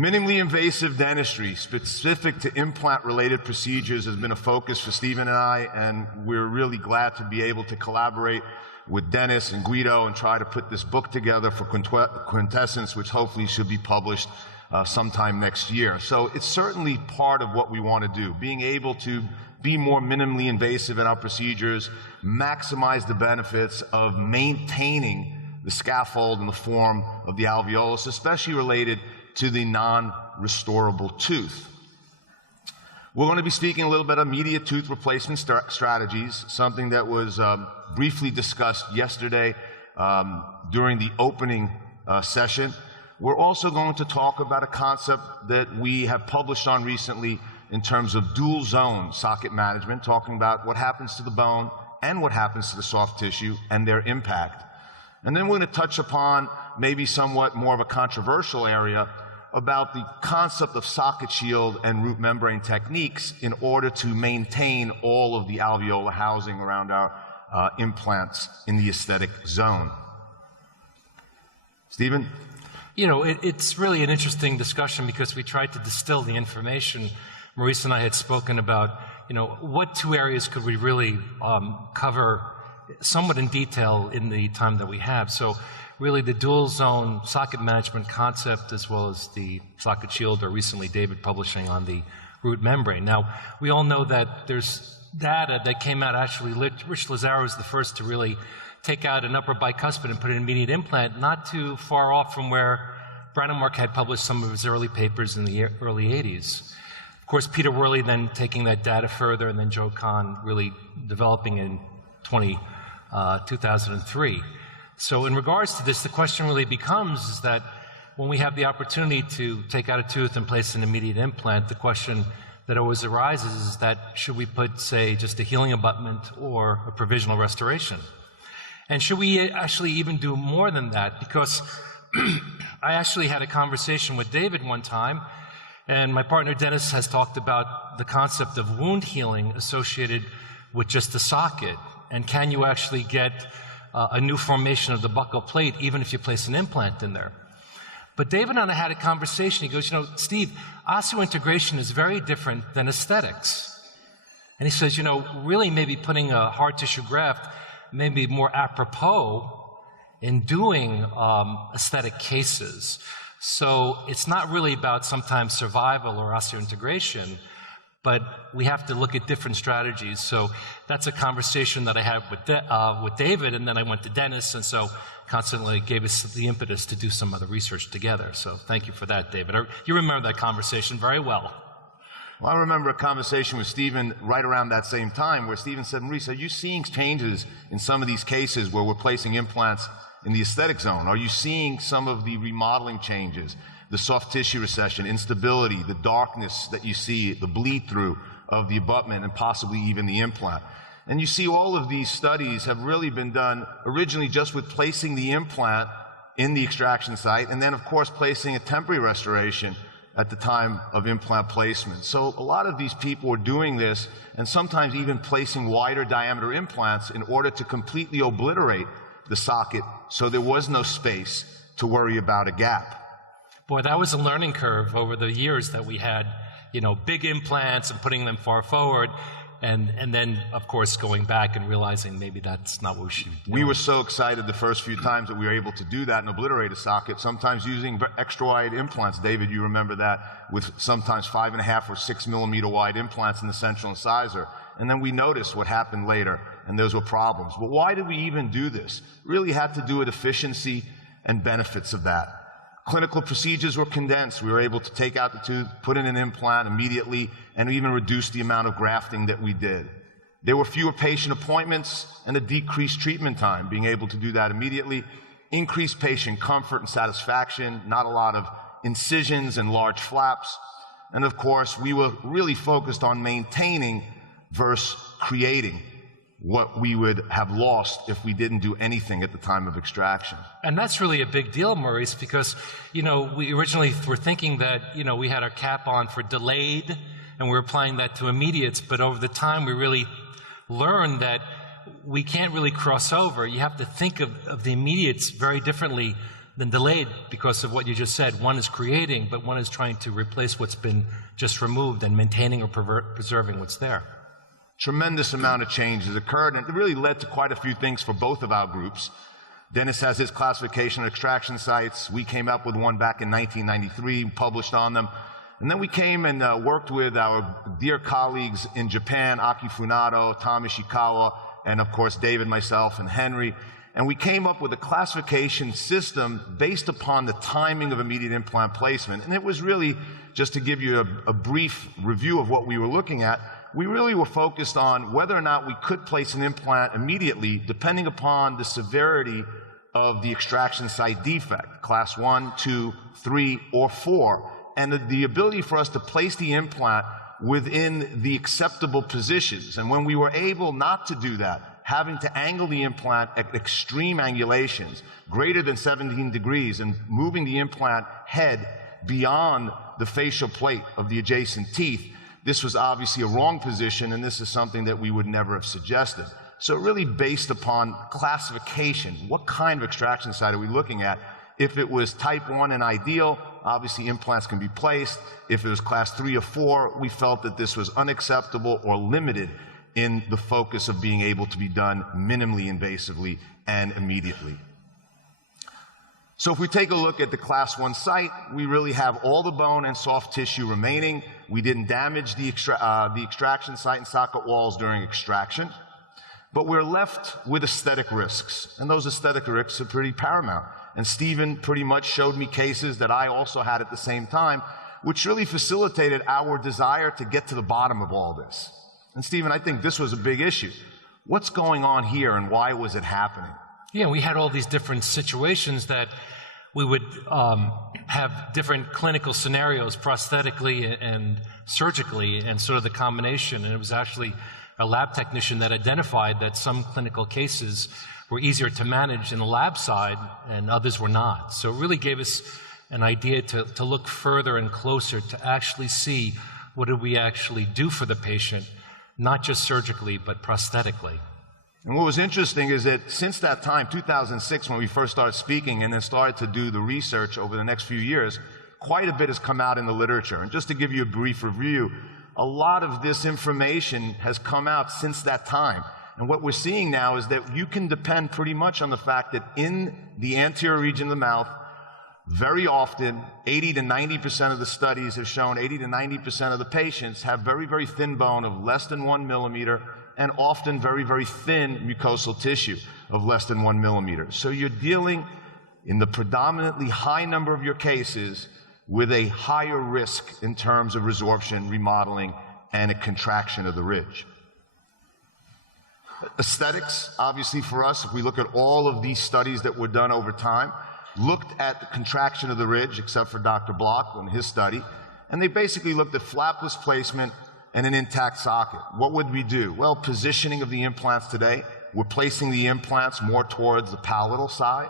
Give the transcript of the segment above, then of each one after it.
Minimally invasive dentistry, specific to implant-related procedures, has been a focus for Stephen and I, and we're really glad to be able to collaborate with Dennis and Guido and try to put this book together for Quintessence, which hopefully should be published sometime next year. So it's certainly part of what we want to do, being able to be more minimally invasive in our procedures, maximize the benefits of maintaining the scaffold and the form of the alveolus, especially related to the non-restorable tooth. We're going to be speaking a little bit of immediate tooth replacement strategies, something that was briefly discussed yesterday during the opening session. We're also going to talk about a concept that we have published on recently in terms of dual zone socket management, talking about what happens to the bone and what happens to the soft tissue and their impact. And then we're going to touch upon maybe somewhat more of a controversial area about the concept of socket shield and root membrane techniques in order to maintain all of the alveolar housing around our implants in the aesthetic zone. Stephen? You know, it's really an interesting discussion because we tried to distill the information. Maurice and I had spoken about, you know, what two areas could we really cover somewhat in detail in the time that we have. So really the dual zone socket management concept, as well as the socket shield, or recently David publishing on the root membrane. Now, we all know that there's data that came out, actually, Rich Lazaro was the first to really take out an upper bicuspid and put an immediate implant, not too far off from where Brannemark had published some of his early papers in the early 80s. Of course, Peter Worley then taking that data further, and then Joe Kahn really developing in 2003. So in regards to this, the question really becomes is that when we have the opportunity to take out a tooth and place an immediate implant, the question that always arises is that should we put, say, just a healing abutment or a provisional restoration? And should we actually even do more than that? Because I actually had a conversation with David one time, and my partner Dennis has talked about the concept of wound healing associated with just the socket. And can you actually get a new formation of the buccal plate even if you place an implant in there? But David and I had a conversation. He goes, you know, Steve, osseointegration is very different than aesthetics. And he says, you know, really maybe putting a hard tissue graft may be more apropos in doing aesthetic cases. So it's not really about sometimes survival or osseointegration, but we have to look at different strategies. So that's a conversation that I had with David, and then I went to Dennis, and so constantly gave us the impetus to do some other research together. So thank you for that, David. You remember that conversation very well. Well, I remember a conversation with Stephen right around that same time where Stephen said, Maurice, are you seeing changes in some of these cases where we're placing implants in the aesthetic zone? Are you seeing some of the remodeling changes, the soft tissue recession, instability, the darkness that you see, the bleed through of the abutment and possibly even the implant? And you see all of these studies have really been done originally just with placing the implant in the extraction site, and then of course placing a temporary restoration at the time of implant placement. So a lot of these people are doing this, and sometimes even placing wider diameter implants in order to completely obliterate the socket so there was no space to worry about a gap. Boy, that was a learning curve over the years that we had, you know, big implants and putting them far forward, and then, of course, going back and realizing maybe that's not what we should do. We were so excited the first few times that we were able to do that and obliterate a socket, sometimes using extra wide implants. David, you remember that, with sometimes 5.5 or 6 millimeter wide implants in the central incisor. And then we noticed what happened later, and those were problems. But why did we even do this? It really had to do with efficiency and benefits of that. Clinical procedures were condensed. We were able to take out the tooth, put in an implant immediately, and even reduce the amount of grafting that we did. There were fewer patient appointments and a decreased treatment time, being able to do that immediately. Increased patient comfort and satisfaction, not a lot of incisions and large flaps. And of course, we were really focused on maintaining versus creating what we would have lost if we didn't do anything at the time of extraction. And that's really a big deal, Maurice, because, you know, we originally were thinking that, you know, we had our cap on for delayed, and we were applying that to immediates, but over the time we really learned that we can't really cross over. You have to think of the immediates very differently then delayed because of what you just said. One is creating, but one is trying to replace what's been just removed and maintaining or preserving what's there. Tremendous amount of change has occurred, and it really led to quite a few things for both of our groups. Dennis has his classification of extraction sites. We came up with one back in 1993, published on them. And then we came and worked with our dear colleagues in Japan, Aki Funado, Tom Ishikawa, and of course David, myself, and Henry. And we came up with a classification system based upon the timing of immediate implant placement. And it was really, just to give you a brief review of what we were looking at, we really were focused on whether or not we could place an implant immediately, depending upon the severity of the extraction site defect, class 1, 2, 3, or 4, and the ability for us to place the implant within the acceptable positions. And when we were able not to do that, having to angle the implant at extreme angulations, greater than 17 degrees, and moving the implant head beyond the facial plate of the adjacent teeth, this was obviously a wrong position, and this is something that we would never have suggested. So really based upon classification, what kind of extraction site are we looking at? If it was type 1 and ideal, obviously implants can be placed. If it was class 3 or 4, we felt that this was unacceptable or limited in the focus of being able to be done minimally invasively and immediately. So if we take a look at the class 1 site, we really have all the bone and soft tissue remaining. We didn't damage the extraction site and socket walls during extraction, but we're left with aesthetic risks, and those aesthetic risks are pretty paramount. And Stephen pretty much showed me cases that I also had at the same time, which really facilitated our desire to get to the bottom of all this. And Stephen, I think this was a big issue. What's going on here and why was it happening? Yeah, we had all these different situations that we would have different clinical scenarios, prosthetically and surgically, and sort of the combination. And it was actually a lab technician that identified that some clinical cases were easier to manage in the lab side and others were not. So it really gave us an idea to look further and closer to actually see what did we actually do for the patient, not just surgically, but prosthetically. And what was interesting is that since that time, 2006, when we first started speaking and then started to do the research over the next few years, quite a bit has come out in the literature. And just to give you a brief review, a lot of this information has come out since that time. And what we're seeing now is that you can depend pretty much on the fact that in the anterior region of the mouth, very often, 80 to 90% of the studies have shown 80 to 90% of the patients have very, very thin bone of less than 1 millimeter, and often very, very thin mucosal tissue of less than 1 millimeter. So you're dealing in the predominantly high number of your cases with a higher risk in terms of resorption, remodeling, and a contraction of the ridge. Aesthetics, obviously for us, if we look at all of these studies that were done over time, looked at the contraction of the ridge, except for Dr. Block in his study, and they basically looked at flapless placement and an intact socket. What would we do? Well, positioning of the implants today, we're placing the implants more towards the palatal side.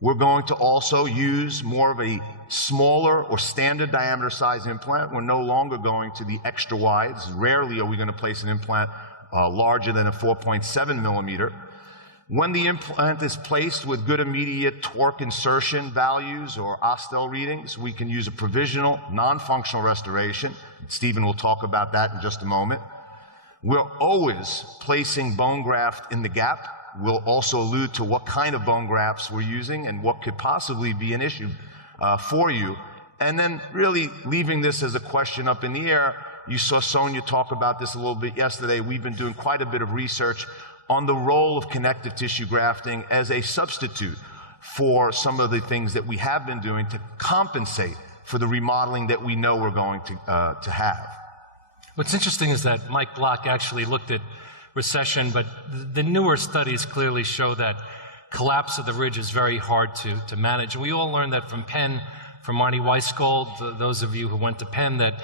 We're going to also use more of a smaller or standard diameter size implant. We're no longer going to the extra wides. Rarely are we going to place an implant larger than a 4.7 millimeter. When the implant is placed with good immediate torque insertion values or Ostel readings, we can use a provisional, non-functional restoration. Stephen will talk about that in just a moment. We're always placing bone graft in the gap. We'll also allude to what kind of bone grafts we're using and what could possibly be an issue for you. And then really leaving this as a question up in the air. You saw Sonia talk about this a little bit yesterday. We've been doing quite a bit of research on the role of connective tissue grafting as a substitute for some of the things that we have been doing to compensate for the remodeling that we know we're going to have. What's interesting is that Mike Block actually looked at recession, but the newer studies clearly show that collapse of the ridge is very hard to manage. And we all learned that from Penn, from Marty Weisgold, those of you who went to Penn, that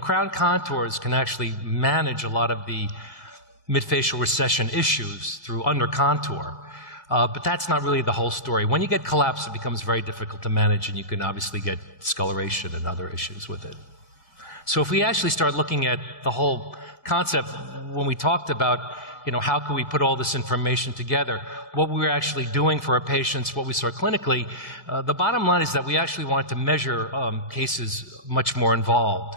crown contours can actually manage a lot of the midfacial recession issues through under contour. But that's not really the whole story. When you get collapse, it becomes very difficult to manage, and you can obviously get discoloration and other issues with it. So if we actually start looking at the whole concept, when we talked about how can we put all this information together, what we were actually doing for our patients, what we saw clinically, the bottom line is that we actually wanted to measure cases much more involved.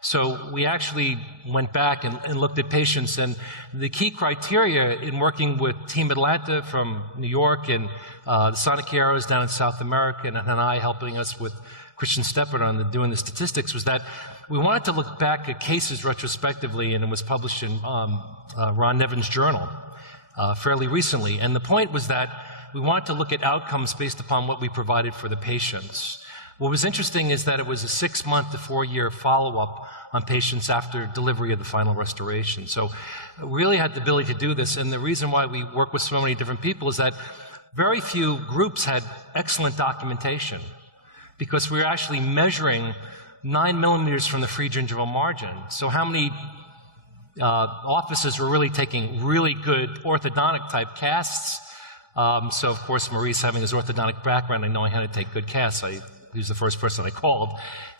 So we actually went back and looked at patients, and the key criteria in working with Team Atlanta from New York and the Sonic Heroes down in South America, and I helping us with Christian Steppert on doing the statistics, was that we wanted to look back at cases retrospectively, and it was published in Ron Nevin's journal fairly recently. And the point was that we wanted to look at outcomes based upon what we provided for the patients. What was interesting is that it was a 6-month to 4-year follow-up on patients after delivery of the final restoration. So we really had the ability to do this, and the reason why we work with so many different people is that very few groups had excellent documentation, because we were actually measuring 9 millimeters from the free gingival margin. So how many offices were really taking really good orthodontic type casts? So of course, Maurice, having his orthodontic background and knowing how to take good casts, he was the first person I called,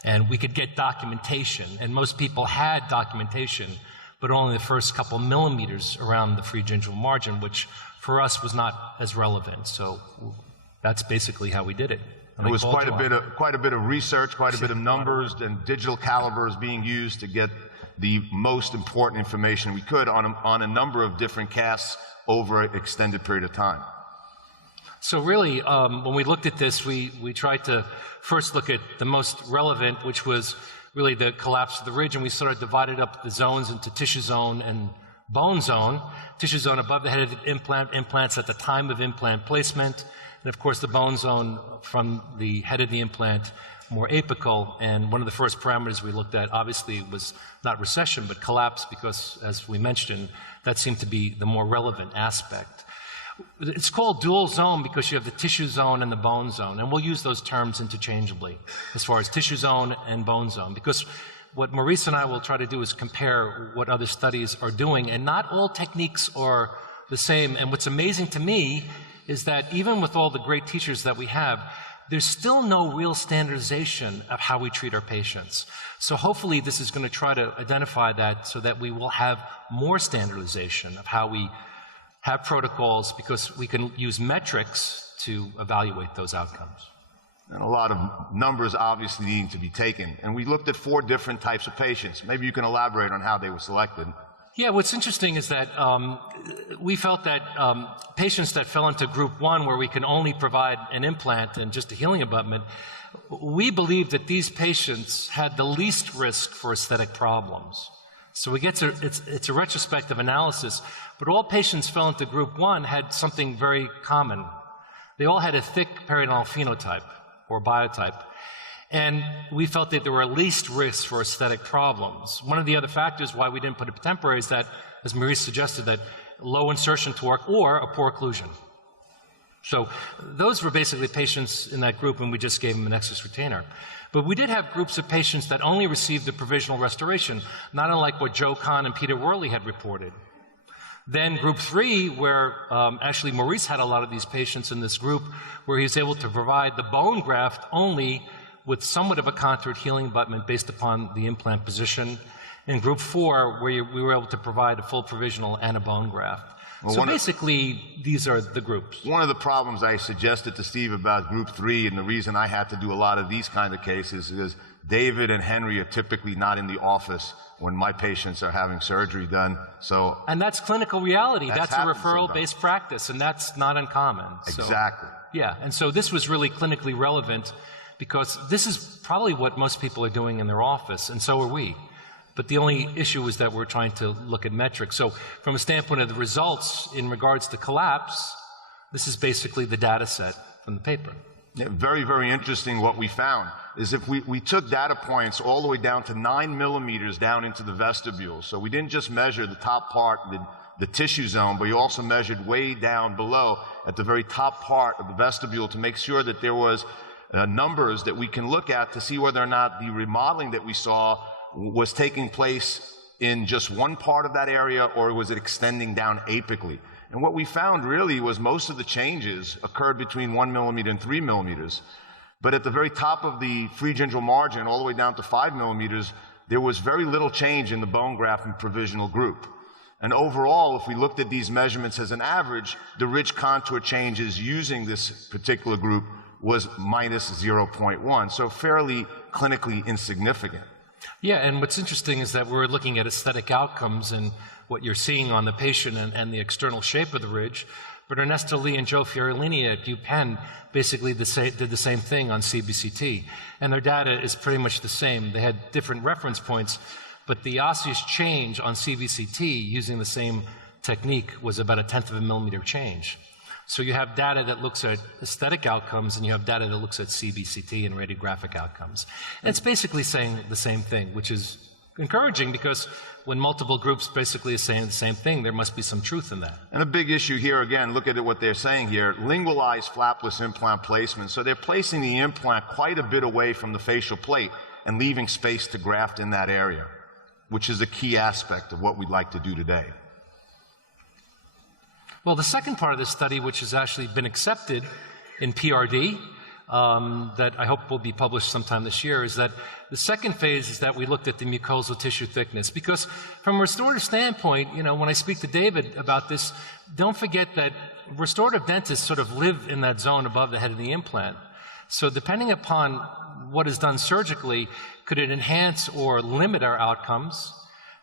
and we could get documentation. And most people had documentation, but only the first couple millimeters around the free gingival margin, which for us was not as relevant. So that's basically how we did it. And it was quite a bit of research, quite a bit of numbers and digital calibers being used to get the most important information we could on a number of different casts over an extended period of time. So really, when we looked at this, we tried to first look at the most relevant, which was really the collapse of the ridge, and we sort of divided up the zones into tissue zone and bone zone. Tissue zone above the head of the implant, implants at the time of implant placement, and of course the bone zone from the head of the implant, more apical. And one of the first parameters we looked at, obviously, was not recession, but collapse, because, as we mentioned, that seemed to be the more relevant aspect. It's called dual zone because you have the tissue zone and the bone zone, and we'll use those terms interchangeably as far as tissue zone and bone zone, because what Maurice and I will try to do is compare what other studies are doing, and not all techniques are the same. And what's amazing to me is that even with all the great teachers that we have, there's still no real standardization of how we treat our patients. So hopefully this is going to try to identify that so that we will have more standardization of how we have protocols, because we can use metrics to evaluate those outcomes. And a lot of numbers obviously needing to be taken. And we looked at 4 different types of patients. Maybe you can elaborate on how they were selected. Yeah, what's interesting is that we felt that patients that fell into group 1, where we can only provide an implant and just a healing abutment, we believed that these patients had the least risk for aesthetic problems. So we get to, it's a retrospective analysis, but all patients fell into group 1 had something very common. They all had a thick periodontal phenotype or biotype, and we felt that there were least risks for aesthetic problems. One of the other factors why we didn't put a temporary is that, as Maurice suggested, that low insertion torque or a poor occlusion. So those were basically patients in that group, and we just gave them an excess retainer. But we did have groups of patients that only received the provisional restoration, not unlike what Joe Kahn and Peter Worley had reported. Then group 3, where actually Maurice had a lot of these patients in this group, where he was able to provide the bone graft only with somewhat of a contoured healing abutment based upon the implant position. In group 4, where we were able to provide a full provisional and a bone graft. Well, so basically, these are the groups. One of the problems I suggested to Steve about group 3, and the reason I had to do a lot of these kind of cases, is David and Henry are typically not in the office when my patients are having surgery done. So, and that's clinical reality. That's a referral-based practice, and that's not uncommon. Exactly. So, yeah, and so this was really clinically relevant, because this is probably what most people are doing in their office, and so are we. But the only issue is that we're trying to look at metrics. So from a standpoint of the results in regards to collapse, this is basically the data set from the paper. Yeah, very, very interesting what we found is if we took data points all the way down to 9 millimeters down into the vestibule. So we didn't just measure the top part, the tissue zone, but we also measured way down below at the very top part of the vestibule to make sure that there was numbers that we can look at to see whether or not the remodeling that we saw was taking place in just one part of that area, or was it extending down apically? And what we found really was most of the changes occurred between 1 millimeter and 3 millimeters. But at the very top of the free gingival margin, all the way down to 5 millimeters, there was very little change in the bone graft and provisional group. And overall, if we looked at these measurements as an average, the ridge contour changes using this particular group was minus 0.1, so fairly clinically insignificant. Yeah, and what's interesting is that we're looking at aesthetic outcomes and what you're seeing on the patient and the external shape of the ridge. But Ernesto Lee and Joe Fiorellini at UPenn basically did the same thing on CBCT. And their data is pretty much the same. They had different reference points, but the osseous change on CBCT using the same technique was about 1/10 of a millimeter change. So you have data that looks at aesthetic outcomes, and you have data that looks at CBCT and radiographic outcomes. And it's basically saying the same thing, which is encouraging, because when multiple groups basically are saying the same thing, there must be some truth in that. And a big issue here, again, look at what they're saying here, lingualized flapless implant placement. So they're placing the implant quite a bit away from the facial plate and leaving space to graft in that area, which is a key aspect of what we'd like to do today. Well, the second part of this study, which has actually been accepted in PRD, that I hope will be published sometime this year, is that the second phase is that we looked at the mucosal tissue thickness. Because from a restorative standpoint, you know, when I speak to David about this, don't forget that restorative dentists sort of live in that zone above the head of the implant. So depending upon what is done surgically, could it enhance or limit our outcomes?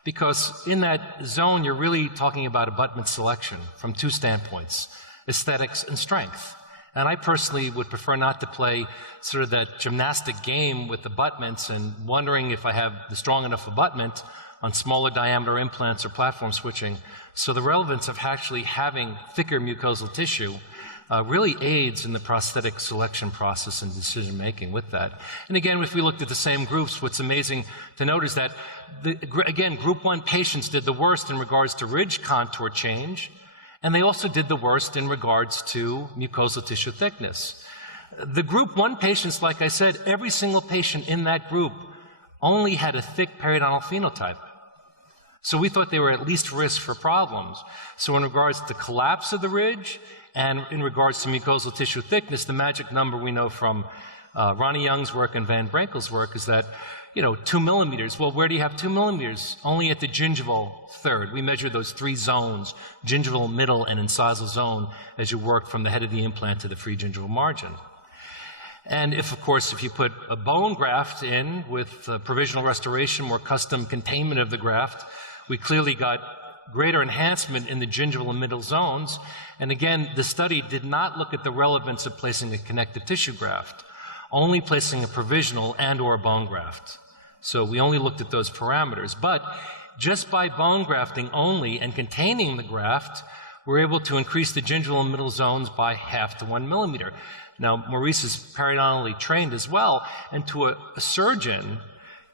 Because in that zone, you're really talking about abutment selection from two standpoints, aesthetics and strength. And I personally would prefer not to play sort of that gymnastic game with abutments and wondering if I have the strong enough abutment on smaller diameter implants or platform switching. So the relevance of actually having thicker mucosal tissue really aids in the prosthetic selection process and decision making with that. And again, if we looked at the same groups, what's amazing to note is that, again, group 1 patients did the worst in regards to ridge contour change, and they also did the worst in regards to mucosal tissue thickness. The group 1 patients, like I said, every single patient in that group only had a thick periodontal phenotype. So we thought they were at least risk for problems. So in regards to collapse of the ridge and in regards to mucosal tissue thickness, the magic number we know from Ronnie Young's work and Van Brenkel's work is that, 2 millimeters. Well, where do you have 2 millimeters? Only at the gingival third. We measure those 3 zones, gingival, middle, and incisal zone, as you work from the head of the implant to the free gingival margin. And if you put a bone graft in with provisional restoration or custom containment of the graft, we clearly got greater enhancement in the gingival and middle zones. And again, the study did not look at the relevance of placing a connective tissue graft, only placing a provisional and or a bone graft. So we only looked at those parameters. But just by bone grafting only and containing the graft, we're able to increase the gingival and middle zones by 1/2 to 1 millimeter. Now, Maurice is periodontally trained as well, and to a surgeon,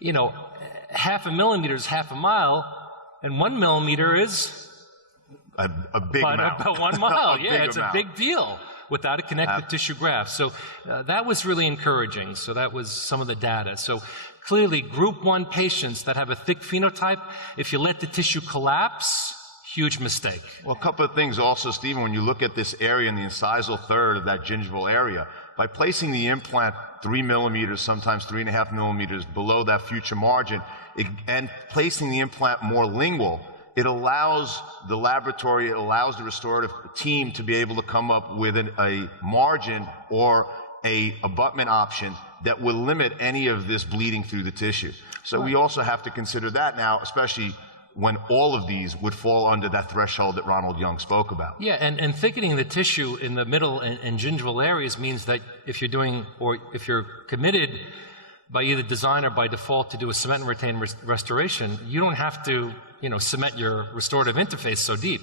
1/2 a millimeter is 1/2 a mile, and 1 millimeter is a big amount. About 1 mile. Yeah, it's amount. a big deal without a connective tissue graft. So that was really encouraging. So that was some of the data. So clearly, group 1 patients that have a thick phenotype, if you let the tissue collapse, huge mistake. Well, a couple of things also, Stephen, when you look at this area in the incisal third of that gingival area, by placing the implant 3 millimeters, sometimes 3.5 millimeters below that future margin, and placing the implant more lingual, it allows the laboratory, it allows the restorative team to be able to come up with a margin or a abutment option that will limit any of this bleeding through the tissue. So we also have to consider that now, especially when all of these would fall under that threshold that Ronald Young spoke about. Yeah, and thickening the tissue in the middle and gingival areas means that if you're committed by either design or by default to do a cement and retain restoration, you don't have to, cement your restorative interface so deep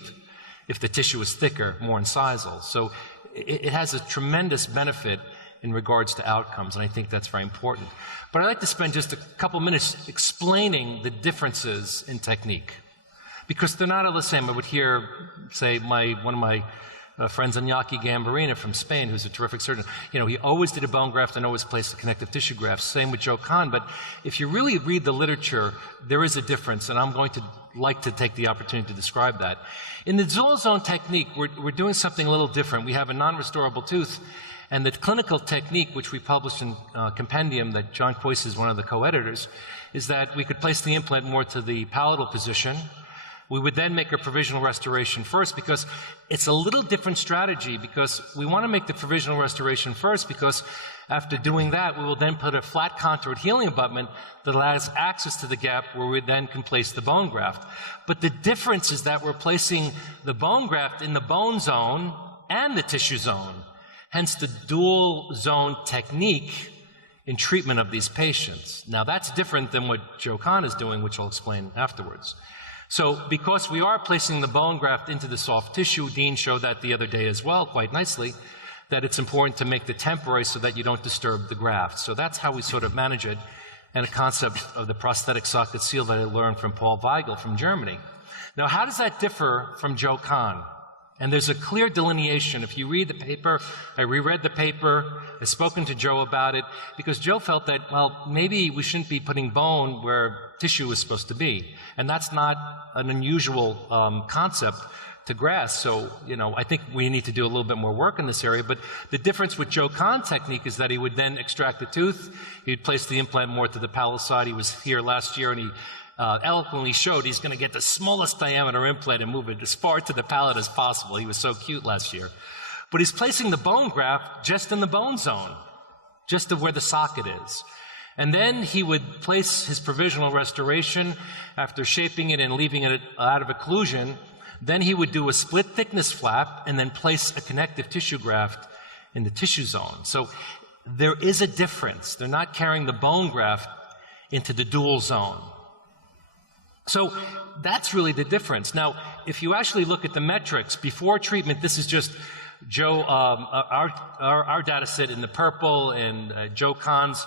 if the tissue is thicker, more incisal. So it has a tremendous benefit in regards to outcomes, and I think that's very important. But I'd like to spend just a couple minutes explaining the differences in technique, because they're not all the same. I would hear, say, one of my friends, Iñaki Gambarina from Spain, who's a terrific surgeon, he always did a bone graft and always placed a connective tissue graft. Same with Joe Kahn. But if you really read the literature, there is a difference, and I'm going to like to take the opportunity to describe that. In the dual zone technique, we're doing something a little different. We have a non-restorable tooth, and the clinical technique, which we published in Compendium, that John Coyce is one of the co-editors, is that we could place the implant more to the palatal position. We would then make a provisional restoration first, because it's a little different strategy, because we want to make the provisional restoration first because after doing that, we will then put a flat contoured healing abutment that allows access to the gap where we then can place the bone graft. But the difference is that we're placing the bone graft in the bone zone and the tissue zone, hence the dual zone technique in treatment of these patients. Now that's different than what Joe Kahn is doing, which I'll explain afterwards. So because we are placing the bone graft into the soft tissue, Dean showed that the other day as well, quite nicely, that it's important to make the temporary so that you don't disturb the graft. So that's how we sort of manage it, and a concept of the prosthetic socket seal that I learned from Paul Weigel from Germany. Now, how does that differ from Joe Kahn? And there's a clear delineation. If you read the paper, I reread the paper, I've spoken to Joe about it, because Joe felt that, well, maybe we shouldn't be putting bone where tissue is supposed to be. And that's not an unusual concept to grasp. So, I think we need to do a little bit more work in this area. But the difference with Joe Kahn's technique is that he would then extract the tooth, he'd place the implant more to the palatal side. He was here last year, and he eloquently showed he's going to get the smallest diameter implant and move it as far to the palate as possible. He was so cute last year. But he's placing the bone graft just in the bone zone, just to where the socket is. And then he would place his provisional restoration after shaping it and leaving it out of occlusion. Then he would do a split thickness flap and then place a connective tissue graft in the tissue zone. So there is a difference. They're not carrying the bone graft into the dual zone. So that's really the difference. Now, if you actually look at the metrics before treatment, this is just Joe, our data set in the purple, and Joe Kahn's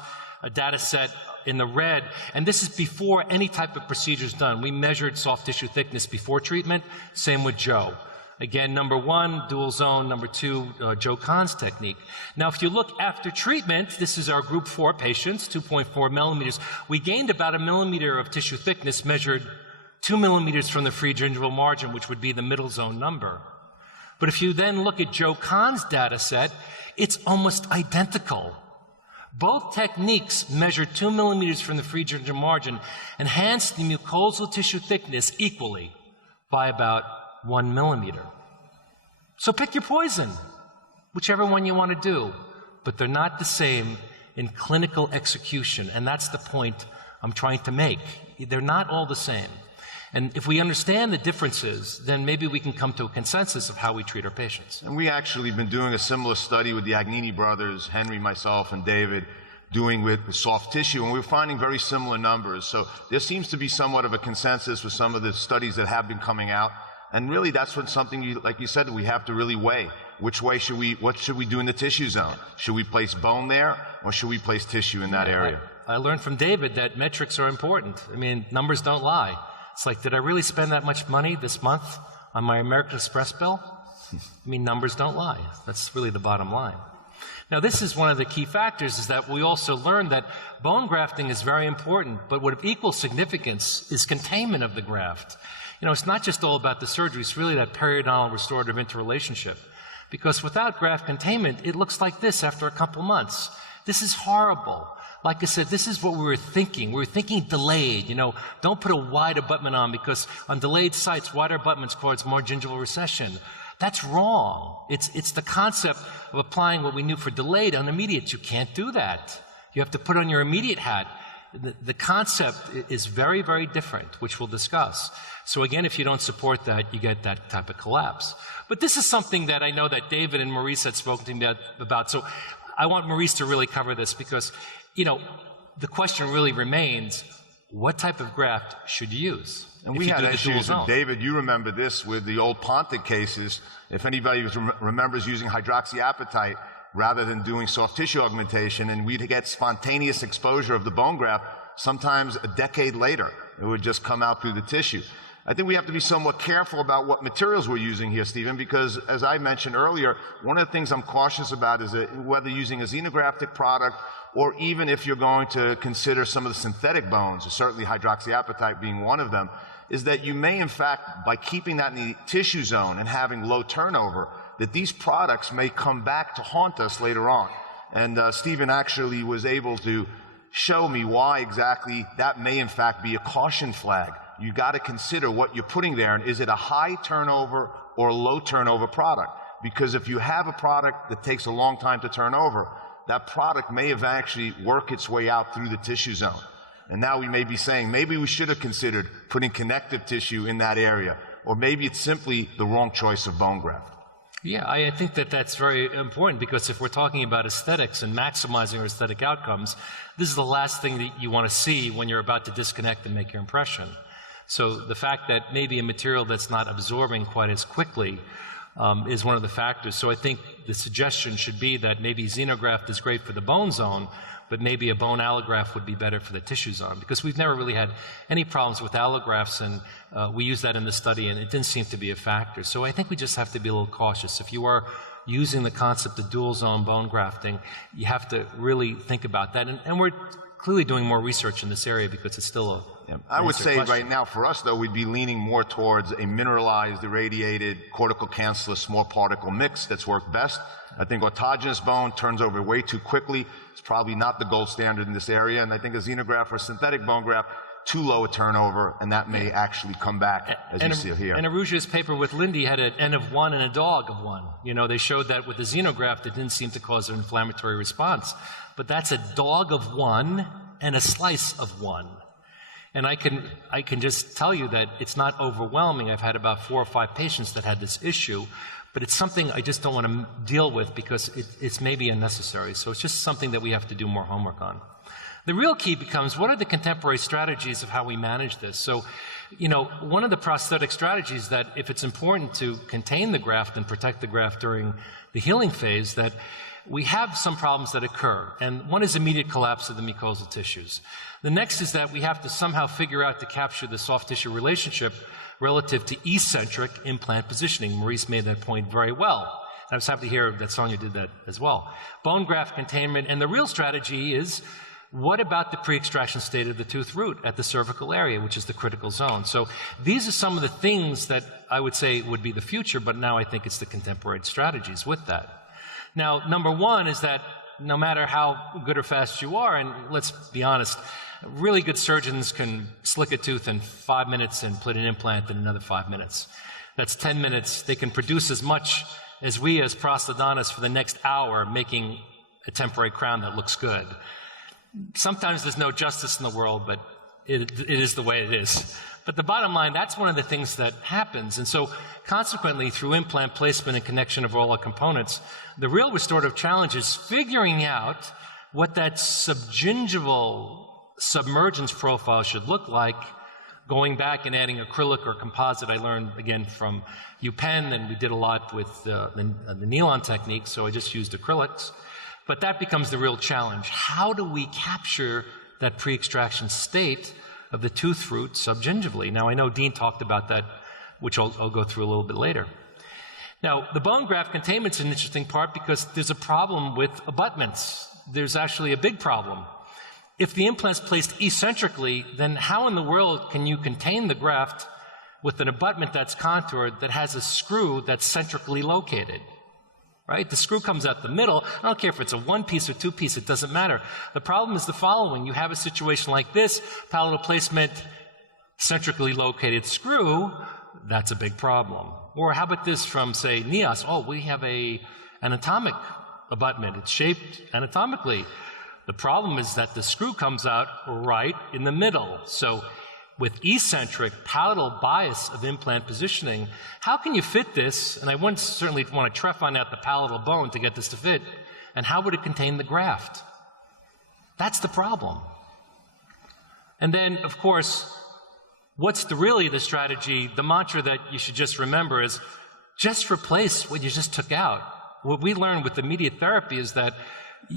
data set in the red. And this is before any type of procedure is done. We measured soft tissue thickness before treatment. Same with Joe. Again, number one, dual zone. Number two, Joe Kahn's technique. Now, if you look after treatment, this is our group 4 patients, 2.4 millimeters. We gained about 1 millimeter of tissue thickness, measured 2 millimeters from the free gingival margin, which would be the middle zone number. But if you then look at Joe Kahn's data set, it's almost identical. Both techniques measured 2 millimeters from the free gingival margin, enhanced the mucosal tissue thickness equally by about 1 millimeter. So pick your poison, whichever one you want to do, but they're not the same in clinical execution, and that's the point I'm trying to make. They're not all the same. And if we understand the differences, then maybe we can come to a consensus of how we treat our patients. And we actually have been doing a similar study with the Agnini brothers, Henry, myself, and David, doing with the soft tissue, and we're finding very similar numbers. So there seems to be somewhat of a consensus with some of the studies that have been coming out. And really, that's when something, like you said, we have to really weigh. Which way should we, what should we do in the tissue zone? Should we place bone there, or should we place tissue in that area? I learned from David that metrics are important. I mean, numbers don't lie. It's like, did I really spend that much money this month on my American Express bill? I mean, numbers don't lie. That's really the bottom line. Now, this is one of the key factors, is that we also learned that bone grafting is very important, but what of equal significance is containment of the graft. It's not just all about the surgery, it's really that periodontal restorative interrelationship. Because without graft containment, it looks like this after a couple months. This is horrible. Like I said, this is what we were thinking. We were thinking delayed. Don't put a wide abutment on, because on delayed sites, wider abutments cause more gingival recession. That's wrong. It's the concept of applying what we knew for delayed on immediate. You can't do that. You have to put on your immediate hat. The concept is very, very different, which we'll discuss. So again, if you don't support that, you get that type of collapse. But this is something that I know that David and Maurice had spoken to me about. So I want Maurice to really cover this, because the question really remains, what type of graft should you use? And we had issues with David. You remember this with the old Pontic cases. If anybody remembers using hydroxyapatite rather than doing soft tissue augmentation, and we'd get spontaneous exposure of the bone graft, sometimes a decade later, it would just come out through the tissue. I think we have to be somewhat careful about what materials we're using here, Stephen, because as I mentioned earlier, one of the things I'm cautious about is that whether using a xenograftic product, or even if you're going to consider some of the synthetic bones, or certainly hydroxyapatite being one of them, is that you may, in fact, by keeping that in the tissue zone and having low turnover, that these products may come back to haunt us later on. And Stephen actually was able to show me why exactly that may, in fact, be a caution flag. you got to consider what you're putting there, and is it a high turnover or a low turnover product? Because if you have a product that takes a long time to turn over, that product may have actually worked its way out through the tissue zone. And now we may be saying, maybe we should have considered putting connective tissue in that area, or maybe it's simply the wrong choice of bone graft. Yeah, I think that that's very important, because if we're talking about aesthetics and maximizing our aesthetic outcomes, this is the last thing that you want to see when you're about to disconnect and make your impression. So the fact that maybe a material that's not absorbing quite as quickly is one of the factors. So I think the suggestion should be that maybe xenograft is great for the bone zone, but maybe a bone allograft would be better for the tissue zone, because we've never really had any problems with allografts, and we used that in the study, and it didn't seem to be a factor. So I think we just have to be a little cautious. If you are using the concept of dual zone bone grafting, you have to really think about that. And we're clearly doing more research in this area, because it's still a I would say right now for us, though, we'd be leaning more towards a mineralized, irradiated, cortical cancellous small particle mix that's worked best. I think autogenous bone turns over way too quickly. It's probably not the gold standard in this area. And I think a xenograft or synthetic bone graft, too low a turnover, and that may actually come back, as you see here. And Aruj's paper with Lindy had an N of 1 and a dog of 1. You know, they showed that with the xenograft, it didn't seem to cause an inflammatory response. But that's a dog of 1 and a slice of 1. And I can just tell you that it's not overwhelming. I've had about 4 or 5 patients that had this issue, but it's something I just don't want to deal with, because it's maybe unnecessary. So it's just something that we have to do more homework on. The real key becomes, what are the contemporary strategies of how we manage this? So, you know, one of the prosthetic strategies that, if it's important to contain the graft and protect the graft during the healing phase, that we have some problems that occur. And one is immediate collapse of the mucosal tissues. The next is that we have to somehow figure out to capture the soft tissue relationship relative to eccentric implant positioning. Maurice made that point very well. I was happy to hear that Sonia did that as well. Bone graft containment, and the real strategy is, what about the pre-extraction state of the tooth root at the cervical area, which is the critical zone? So these are some of the things that I would say would be the future, but now I think it's the contemporary strategies with that. Now, number one is that no matter how good or fast you are, and let's be honest, really good surgeons can slick a tooth in 5 minutes and put an implant in another 5 minutes. That's 10 minutes. They can produce as much as we as prosthodontists for the next hour, making a temporary crown that looks good. Sometimes there's no justice in the world, but it is the way it is. But the bottom line, that's one of the things that happens. And so consequently, through implant placement and connection of all our components, the real restorative challenge is figuring out what that subgingival submergence profile should look like, going back and adding acrylic or composite. I learned, again, from UPenn, and we did a lot with the Nylon technique, so I just used acrylics. But that becomes the real challenge. How do we capture that pre-extraction state of the tooth root subgingivally? Now, I know Dean talked about that, which I'll go through a little bit later. Now, the bone graft containment's an interesting part, because there's a problem with abutments. There's actually a big problem. If the implant's placed eccentrically, then how in the world can you contain the graft with an abutment that's contoured that has a screw that's centrically located? Right? The screw comes out the middle. I don't care if it's a 1-piece or 2-piece, it doesn't matter. The problem is the following. You have a situation like this, palatal placement, centrically located screw, that's a big problem. Or how about this from, say, NEOS? Oh, we have an anatomic abutment. It's shaped anatomically. The problem is that the screw comes out right in the middle. So with eccentric palatal bias of implant positioning, how can you fit this? And I wouldn't certainly want to trephine out the palatal bone to get this to fit. And how would it contain the graft? That's the problem. And then, of course, what's really the strategy? The mantra that you should just remember is just replace what you just took out. What we learned with immediate therapy is that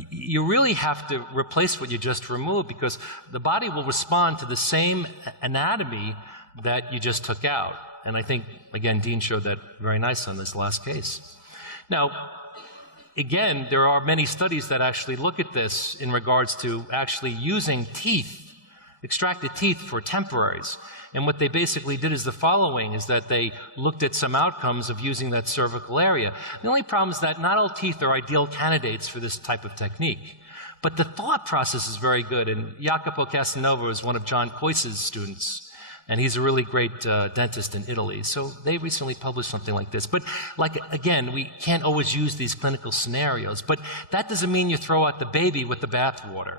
you really have to replace what you just removed, because the body will respond to the same anatomy that you just took out. And I think, again, Dean showed that very nice on this last case. Now, again, there are many studies that actually look at this in regards to actually using teeth, extracted teeth for temporaries. And what they basically did is the following, is that they looked at some outcomes of using that cervical area. The only problem is that not all teeth are ideal candidates for this type of technique. But the thought process is very good, and Jacopo Casanova was one of John Coyce's students. And he's a really great dentist in Italy. So they recently published something like this. But again, we can't always use these clinical scenarios. But that doesn't mean you throw out the baby with the bathwater.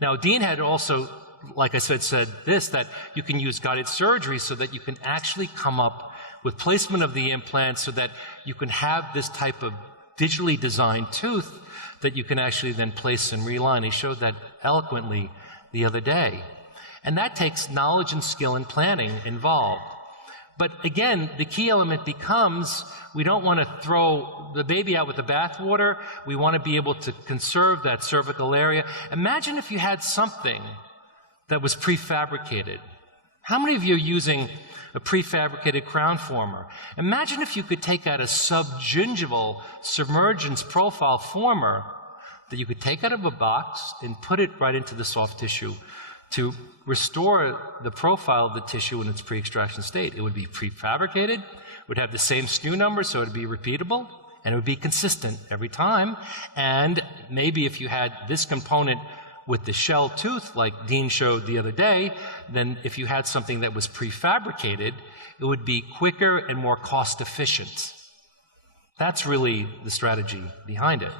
Now, Dean had also, like I said this, that you can use guided surgery so that you can actually come up with placement of the implant so that you can have this type of digitally designed tooth that you can actually then place and realign. He showed that eloquently the other day. And that takes knowledge and skill and planning involved. But again, the key element becomes we don't want to throw the baby out with the bathwater. We want to be able to conserve that cervical area. Imagine if you had something that was prefabricated. How many of you are using a prefabricated crown former? Imagine if you could take out a subgingival submergence profile former that you could take out of a box and put it right into the soft tissue to restore the profile of the tissue in its pre-extraction state. It would be prefabricated, would have the same SKU number, so it would be repeatable, and it would be consistent every time. And maybe if you had this component with the shell tooth, like Dean showed the other day, then if you had something that was prefabricated, it would be quicker and more cost efficient. That's really the strategy behind it.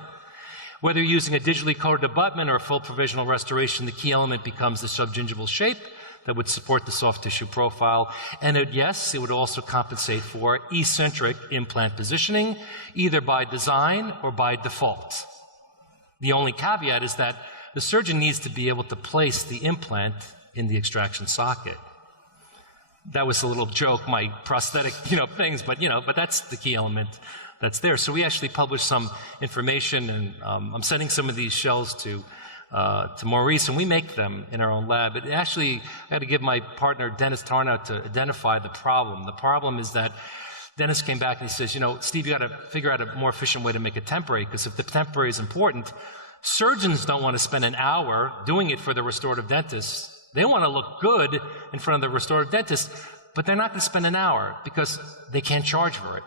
Whether you're using a digitally coded abutment or a full provisional restoration, the key element becomes the subgingival shape that would support the soft tissue profile. And yes, it would also compensate for eccentric implant positioning, either by design or by default. The only caveat is that the surgeon needs to be able to place the implant in the extraction socket. That was a little joke, my prosthetic, things, but that's the key element that's there. So we actually published some information, and I'm sending some of these shells to Maurice, and we make them in our own lab. It actually, I had to give my partner, Dennis Tarnow, to identify the problem. The problem is that Dennis came back and he says, Steve, you got to figure out a more efficient way to make it temporary, because if the temporary is important, surgeons don't want to spend an hour doing it for the restorative dentist. They want to look good in front of the restorative dentist, but they're not going to spend an hour because they can't charge for it.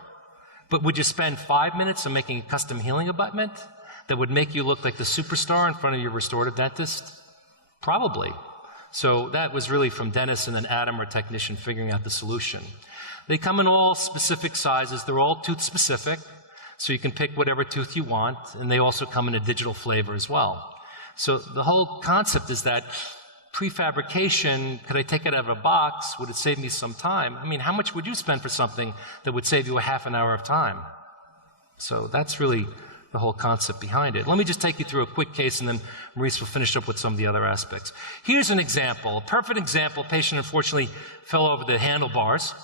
But would you spend 5 minutes on making a custom healing abutment that would make you look like the superstar in front of your restorative dentist? Probably. So that was really from Dennis and then Adam, our technician, figuring out the solution. They come in all specific sizes. They're all tooth specific, so you can pick whatever tooth you want, and they also come in a digital flavor as well. So the whole concept is that prefabrication, could I take it out of a box? Would it save me some time? I mean, how much would you spend for something that would save you a half an hour of time? So that's really the whole concept behind it. Let me just take you through a quick case, and then Maurice will finish up with some of the other aspects. Here's an example, a perfect example. A patient unfortunately fell over the handlebars.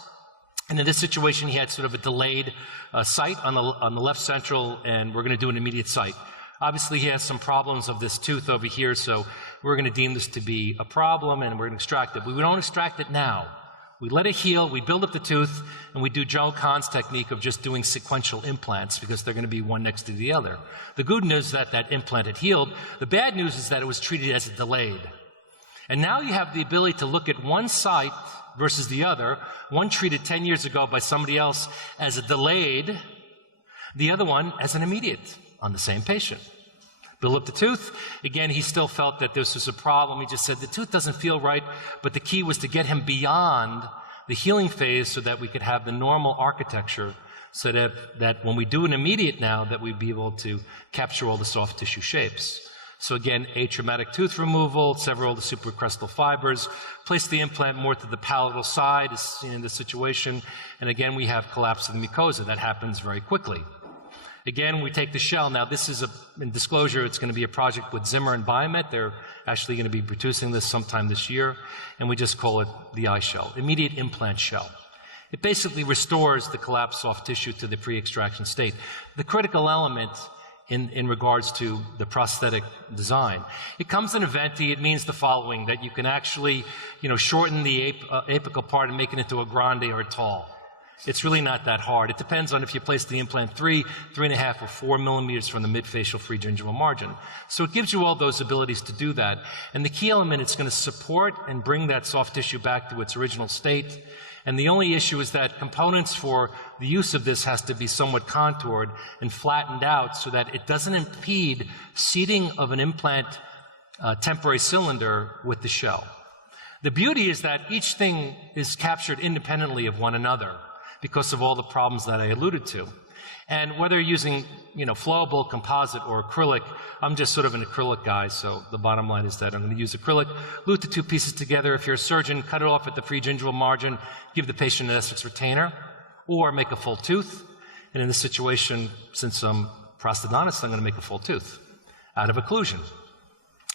And in this situation, he had sort of a delayed site on the left central, and we're going to do an immediate site. Obviously, he has some problems of this tooth over here, so we're going to deem this to be a problem, and we're going to extract it. But we don't extract it now. We let it heal, we build up the tooth, and we do Joe Kahn's technique of just doing sequential implants because they're going to be one next to the other. The good news is that that implant had healed. The bad news is that it was treated as a delayed. And now you have the ability to look at one site versus the other, one treated 10 years ago by somebody else as a delayed, the other one as an immediate on the same patient. Build up the tooth. Again, he still felt that this was a problem. He just said the tooth doesn't feel right, but the key was to get him beyond the healing phase so that we could have the normal architecture so that when we do an immediate now, that we'd be able to capture all the soft tissue shapes. So again, atraumatic tooth removal, sever all the supracrestal fibers, place the implant more to the palatal side, as seen in this situation, and again, we have collapse of the mucosa. That happens very quickly. Again, we take the shell. Now, this is in disclosure, it's going to be a project with Zimmer and Biomet. They're actually going to be producing this sometime this year, and we just call it the iShell, immediate implant shell. It basically restores the collapsed soft tissue to the pre-extraction state. The critical element in regards to the prosthetic design. It comes in a venti. It means the following, that you can actually, shorten the apical part and make it into a grande or a tall. It's really not that hard. It depends on if you place the implant 3, 3.5, or 4 millimeters from the midfacial free gingival margin. So it gives you all those abilities to do that. And the key element, it's going to support and bring that soft tissue back to its original state. And the only issue is that components for the use of this has to be somewhat contoured and flattened out so that it doesn't impede seating of an implant temporary cylinder with the shell. The beauty is that each thing is captured independently of one another because of all the problems that I alluded to. And whether you're using, flowable, composite, or acrylic, I'm just sort of an acrylic guy, so the bottom line is that I'm going to use acrylic, glue the two pieces together. If you're a surgeon, cut it off at the pregingival margin, give the patient an Esthetic retainer, or make a full tooth. And in this situation, since I'm prosthodontist, I'm going to make a full tooth out of occlusion.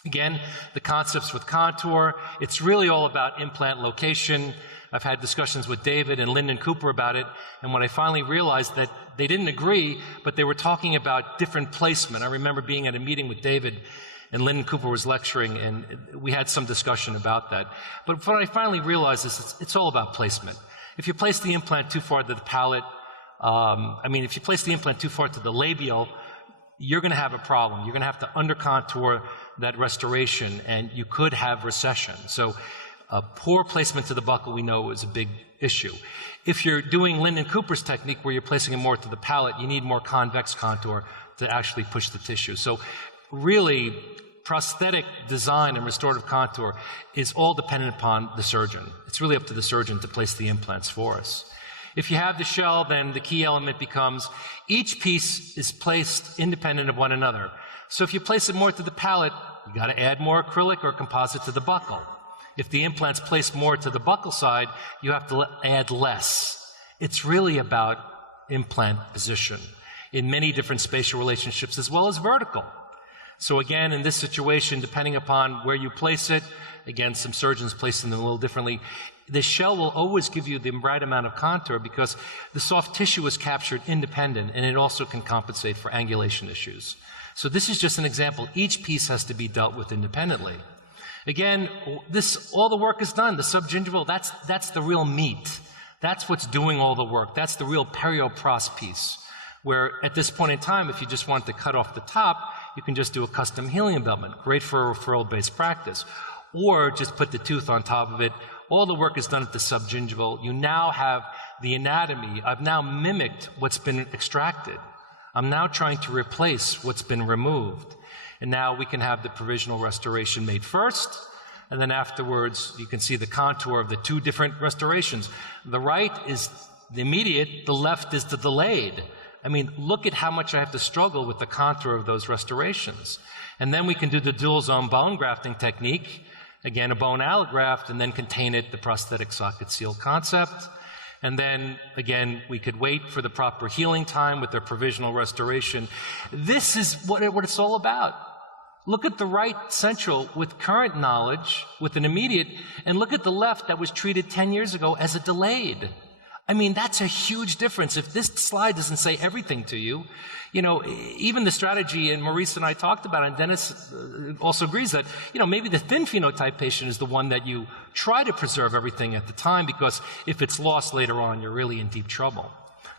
Again, the concepts with contour, it's really all about implant location. I've had discussions with David and Lyndon Cooper about it, and when I finally realized that they didn't agree, but they were talking about different placement. I remember being at a meeting with David, and Lyndon Cooper was lecturing, and we had some discussion about that. But what I finally realized is it's all about placement. If you place the implant too far to the palate, if you place the implant too far to the labial, you're going to have a problem. You're going to have to under-contour that restoration, and you could have recession. So poor placement to the buccal, we know, is a big issue. If you're doing Lyndon Cooper's technique, where you're placing it more to the palate, you need more convex contour to actually push the tissue. So really, prosthetic design and restorative contour is all dependent upon the surgeon. It's really up to the surgeon to place the implants for us. If you have the shell, then the key element becomes each piece is placed independent of one another. So if you place it more to the palate, you got to add more acrylic or composite to the buccal. If the implant's placed more to the buccal side, you have to add less. It's really about implant position in many different spatial relationships as well as vertical. So again, in this situation, depending upon where you place it, again, some surgeons place them a little differently, the shell will always give you the right amount of contour because the soft tissue is captured independent, and it also can compensate for angulation issues. So this is just an example. Each piece has to be dealt with independently. Again, all the work is done. The subgingival, that's the real meat. That's what's doing all the work. That's the real periopros piece, where at this point in time, if you just want to cut off the top, you can just do a custom healing embellishment. Great for a referral-based practice. Or just put the tooth on top of it. All the work is done at the subgingival. You now have the anatomy. I've now mimicked what's been extracted. I'm now trying to replace what's been removed. And now we can have the provisional restoration made first, and then afterwards you can see the contour of the two different restorations. The right is the immediate, the left is the delayed. I mean, look at how much I have to struggle with the contour of those restorations. And then we can do the dual zone bone grafting technique, again, a bone allograft, and then contain it, the prosthetic socket seal concept. And then, again, we could wait for the proper healing time with the provisional restoration. This is what it's all about. Look at the right central with current knowledge, with an immediate, and look at the left that was treated 10 years ago as a delayed. I mean, that's a huge difference. If this slide doesn't say everything to you, even the strategy, and Maurice and I talked about it, and Dennis also agrees that, maybe the thin phenotype patient is the one that you try to preserve everything at the time, because if it's lost later on, you're really in deep trouble.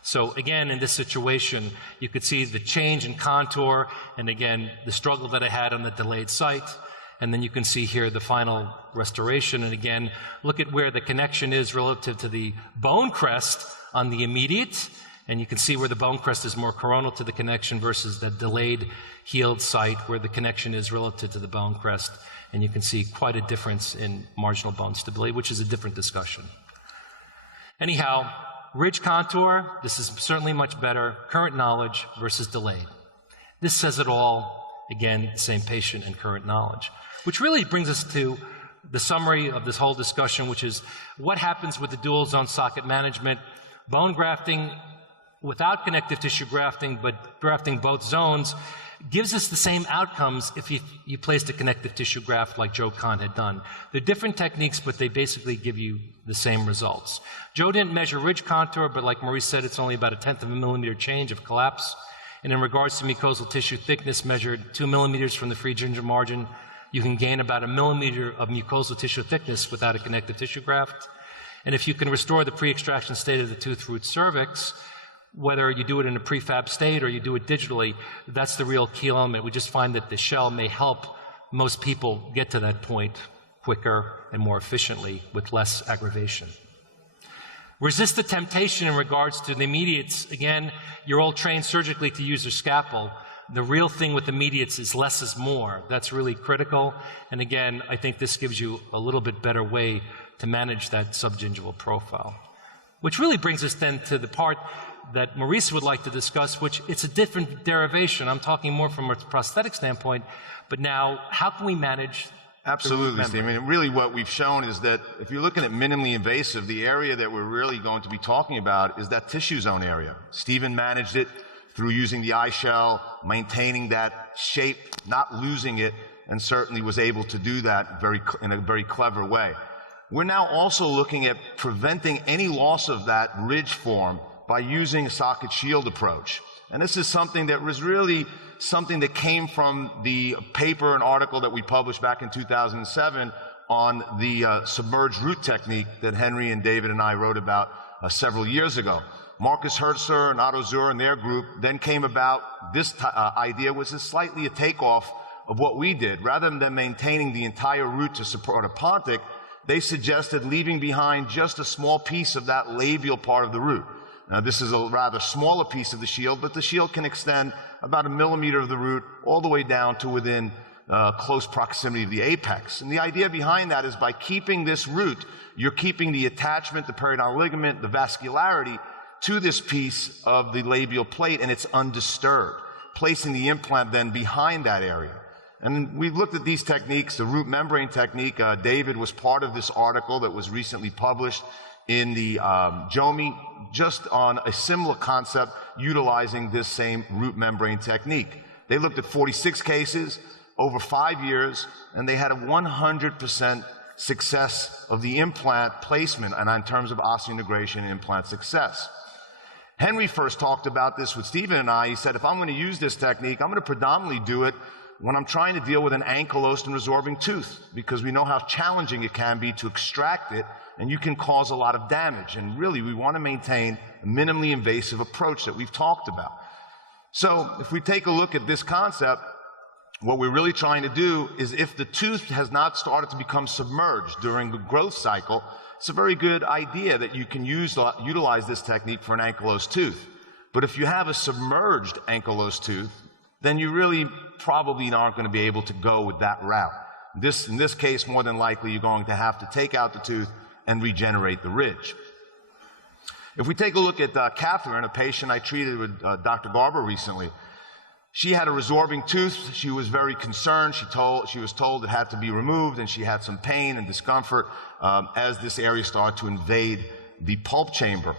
So again, in this situation, you could see the change in contour, and again, the struggle that I had on the delayed site. And then you can see here the final restoration. And again, look at where the connection is relative to the bone crest on the immediate. And you can see where the bone crest is more coronal to the connection versus the delayed healed site where the connection is relative to the bone crest. And you can see quite a difference in marginal bone stability, which is a different discussion. Anyhow, ridge contour, this is certainly much better. Current knowledge versus delayed. This says it all. Again, same patient and current knowledge. Which really brings us to the summary of this whole discussion, which is what happens with the dual zone socket management. Bone grafting without connective tissue grafting, but grafting both zones, gives us the same outcomes if you placed a connective tissue graft like Joe Kahn had done. They're different techniques, but they basically give you the same results. Joe didn't measure ridge contour, but like Maurice said, it's only about 1/10 of a millimeter change of collapse. And in regards to mucosal tissue thickness measured 2 millimeters from the free gingival margin, you can gain about 1 millimeter of mucosal tissue thickness without a connective tissue graft. And if you can restore the pre-extraction state of the tooth root cervix, whether you do it in a prefab state or you do it digitally, that's the real key element. We just find that the shell may help most people get to that point quicker and more efficiently with less aggravation. Resist the temptation in regards to the immediates. Again, you're all trained surgically to use a scalpel, the real thing with immediates is less is more. That's really critical. And again, I think this gives you a little bit better way to manage that subgingival profile. Which really brings us then to the part that Maurice would like to discuss, which it's a different derivation. I'm talking more from a prosthetic standpoint, but now how can we manage? Absolutely, Steve. I mean, really what we've shown is that if you're looking at minimally invasive, the area that we're really going to be talking about is that tissue zone area. Stephen managed it through using the eye shell, maintaining that shape, not losing it, and certainly was able to do that in a very clever way. We're now also looking at preventing any loss of that ridge form by using a socket shield approach. And this is something that was really something that came from the paper and article that we published back in 2007 on the submerged root technique that Henry and David and I wrote about several years ago. Marcus Herzer and Otto Zur and their group then came about this idea, which is slightly a takeoff of what we did. Rather than maintaining the entire root to support a pontic, they suggested leaving behind just a small piece of that labial part of the root. Now, this is a rather smaller piece of the shield, but the shield can extend about 1 millimeter of the root all the way down to within close proximity of the apex. And the idea behind that is by keeping this root, you're keeping the attachment, the periodontal ligament, the vascularity to this piece of the labial plate, and it's undisturbed, placing the implant then behind that area. And we've looked at these techniques, the root membrane technique. David was part of this article that was recently published in the JOMI, just on a similar concept utilizing this same root membrane technique. They looked at 46 cases over 5 years, and they had a 100% success of the implant placement and in terms of osseointegration and implant success. Henry first talked about this with Stephen and I. He said, if I'm going to use this technique, I'm going to predominantly do it when I'm trying to deal with an ankylosed and resorbing tooth, because we know how challenging it can be to extract it, and you can cause a lot of damage. And really, we want to maintain a minimally invasive approach that we've talked about. So if we take a look at this concept, what we're really trying to do is, if the tooth has not started to become submerged during the growth cycle, it's a very good idea that you can utilize this technique for an ankylosed tooth. But if you have a submerged ankylosed tooth, then you really probably aren't going to be able to go with that route. In this case, more than likely, you're going to have to take out the tooth and regenerate the ridge. If we take a look at Catherine, a patient I treated with Dr. Garber recently, she had a resorbing tooth. She was very concerned. She was told it had to be removed, and she had some pain and discomfort as this area started to invade the pulp chamber.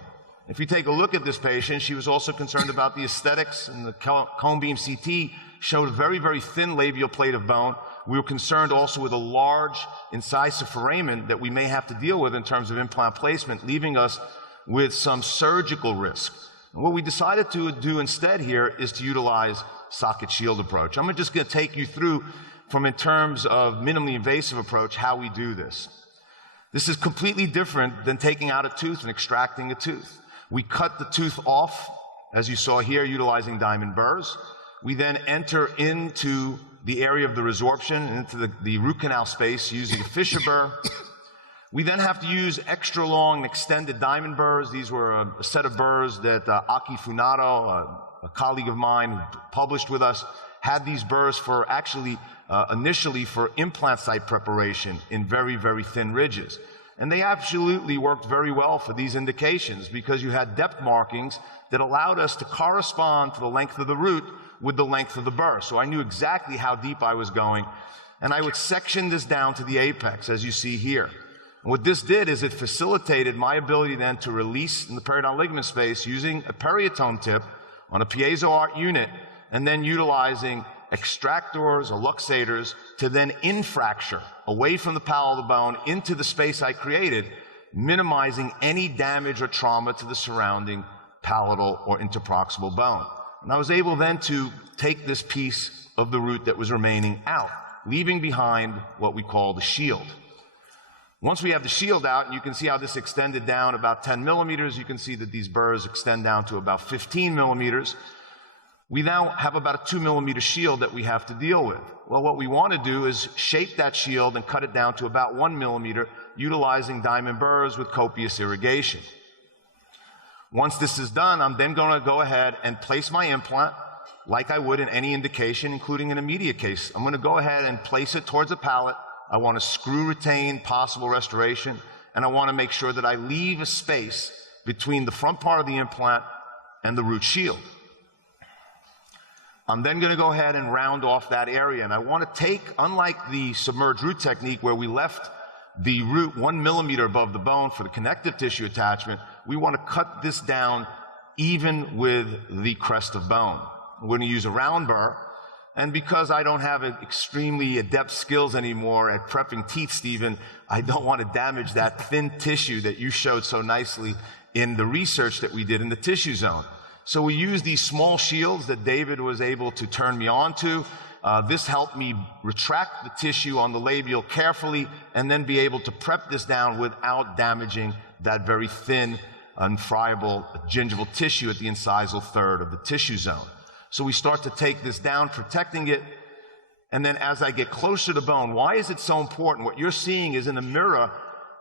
If you take a look at this patient, she was also concerned about the aesthetics, and the cone beam CT showed a very, very thin labial plate of bone. We were concerned also with a large incisive foramen that we may have to deal with in terms of implant placement, leaving us with some surgical risk. And what we decided to do instead here is to utilize socket shield approach. I'm just going to take you through, from in terms of minimally invasive approach, how we do this. This is completely different than taking out a tooth and extracting a tooth. We cut the tooth off, as you saw here, utilizing diamond burrs. We then enter into the area of the resorption and into the root canal space using a Fisher burr. We then have to use extra long and extended diamond burrs. These were a set of burrs that Aki Funato, a colleague of mine who published with us, had these burrs for actually initially for implant site preparation in very, very thin ridges. And they absolutely worked very well for these indications, because you had depth markings that allowed us to correspond to the length of the root with the length of the burr. So I knew exactly how deep I was going, and I would section this down to the apex, as you see here. And what this did is it facilitated my ability then to release in the periodontal ligament space using a periotome tip on a piezo art unit, and then utilizing extractors or luxators to then infracture away from the palatal of the bone into the space I created, minimizing any damage or trauma to the surrounding palatal or interproximal bone. And I was able then to take this piece of the root that was remaining out, leaving behind what we call the shield. Once we have the shield out, and you can see how this extended down about 10 millimeters, you can see that these burrs extend down to about 15 millimeters. We now have about a 2 millimeter shield that we have to deal with. Well, what we want to do is shape that shield and cut it down to about 1 millimeter, utilizing diamond burrs with copious irrigation. Once this is done, I'm then going to go ahead and place my implant. like I would in any indication, including an immediate case. I'm going to go ahead and place it towards the palate. I want to screw retain possible restoration, and I want to make sure that I leave a space between the front part of the implant and the root shield. I'm then going to go ahead and round off that area, and I want to take, unlike the submerged root technique where we left the root 1 millimeter above the bone for the connective tissue attachment, we want to cut this down even with the crest of bone. We're going to use a round burr, and because I don't have extremely adept skills anymore at prepping teeth, Stephen, I don't want to damage that thin tissue that you showed so nicely in the research that we did in the tissue zone. So we use these small shields that David was able to turn me on to. This helped me retract the tissue on the labial carefully and then be able to prep this down without damaging that very thin, unfriable gingival tissue at the incisal third of the tissue zone. So we start to take this down, protecting it, and then as I get closer to bone, why is it so important? What you're seeing is in the mirror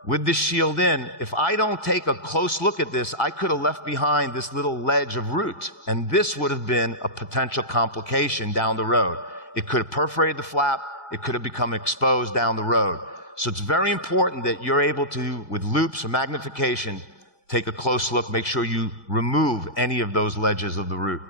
with this shield in, if I don't take a close look at this, I could have left behind this little ledge of root, and this would have been a potential complication down the road. It could have perforated the flap, it could have become exposed down the road. So it's very important that you're able to, with loupes or magnification, take a close look, make sure you remove any of those ledges of the root.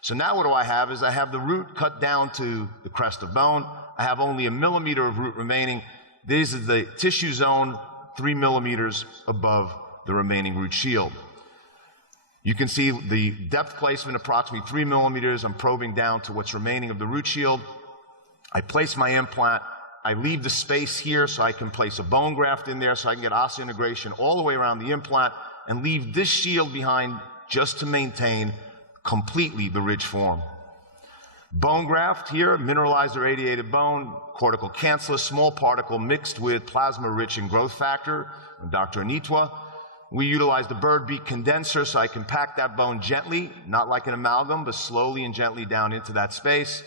So now what I have is I have the root cut down to the crest of bone. I have only 1 millimeter of root remaining. This is the tissue zone, 3 millimeters above the remaining root shield. You can see the depth placement, approximately 3 millimeters. I'm probing down to what's remaining of the root shield. I place my implant. I leave the space here so I can place a bone graft in there so I can get osseointegration all the way around the implant and leave this shield behind just to maintain completely the ridge form. Bone graft here, mineralized irradiated bone, cortical cancellous, small particle mixed with plasma-rich and growth factor, Dr. Anitwa. We utilize the bird beak condenser so I can pack that bone gently, not like an amalgam, but slowly and gently down into that space.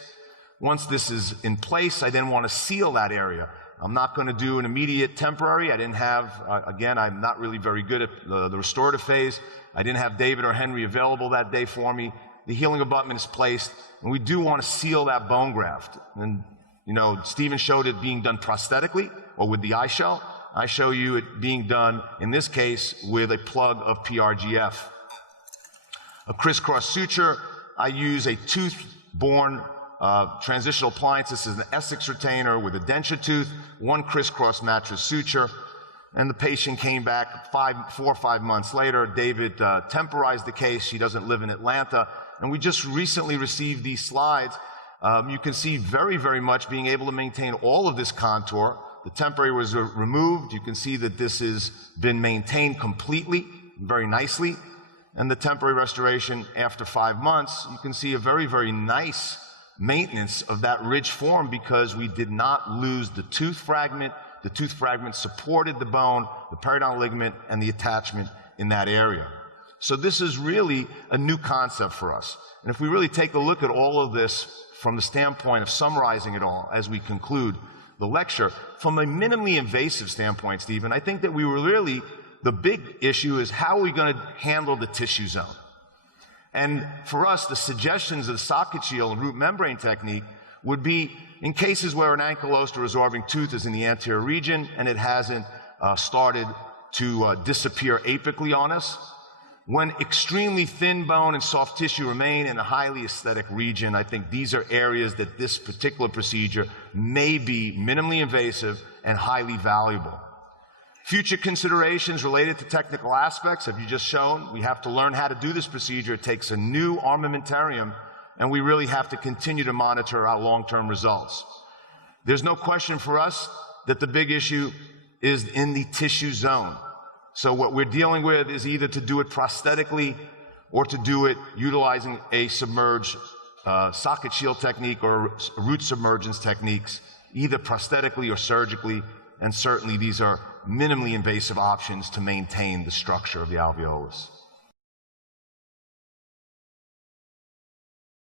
Once this is in place, I then want to seal that area. I'm not going to do an immediate temporary. I didn't have, again, I'm not really very good at the restorative phase. I didn't have David or Henry available that day for me. The healing abutment is placed, and we do want to seal that bone graft. And, you know, Stephen showed it being done prosthetically or with the eye shell. I show you it being done, in this case, with a plug of PRGF. A crisscross suture, I use a tooth-borne transitional appliance. This is an Esthetic retainer with a denture tooth, 1 crisscross mattress suture. And the patient came back 4 or 5 months later. David temporized the case. She doesn't live in Atlanta. And we just recently received these slides. You can see very, very much being able to maintain all of this contour. The temporary was removed. You can see that this has been maintained completely, very nicely. And the temporary restoration after 5 months, you can see a very, very nice maintenance of that ridge form because we did not lose the tooth fragment. The tooth fragment supported the bone, the periodontal ligament, and the attachment in that area. So this is really a new concept for us. And if we really take a look at all of this from the standpoint of summarizing it all as we conclude the lecture, from a minimally invasive standpoint, Stephen, I think that we were really, the big issue is how are we going to handle the tissue zone? And for us, the suggestions of the socket shield and root membrane technique would be in cases where an ankylosed or resorbing tooth is in the anterior region and it hasn't started to disappear apically on us. When extremely thin bone and soft tissue remain in a highly aesthetic region, I think these are areas that this particular procedure may be minimally invasive and highly valuable. Future considerations related to technical aspects have you just shown. We have to learn how to do this procedure. It takes a new armamentarium, and we really have to continue to monitor our long-term results. There's no question for us that the big issue is in the tissue zone. So what we're dealing with is either to do it prosthetically or to do it utilizing a submerged socket shield technique or root submergence techniques, either prosthetically or surgically, and certainly these are minimally invasive options to maintain the structure of the alveolus.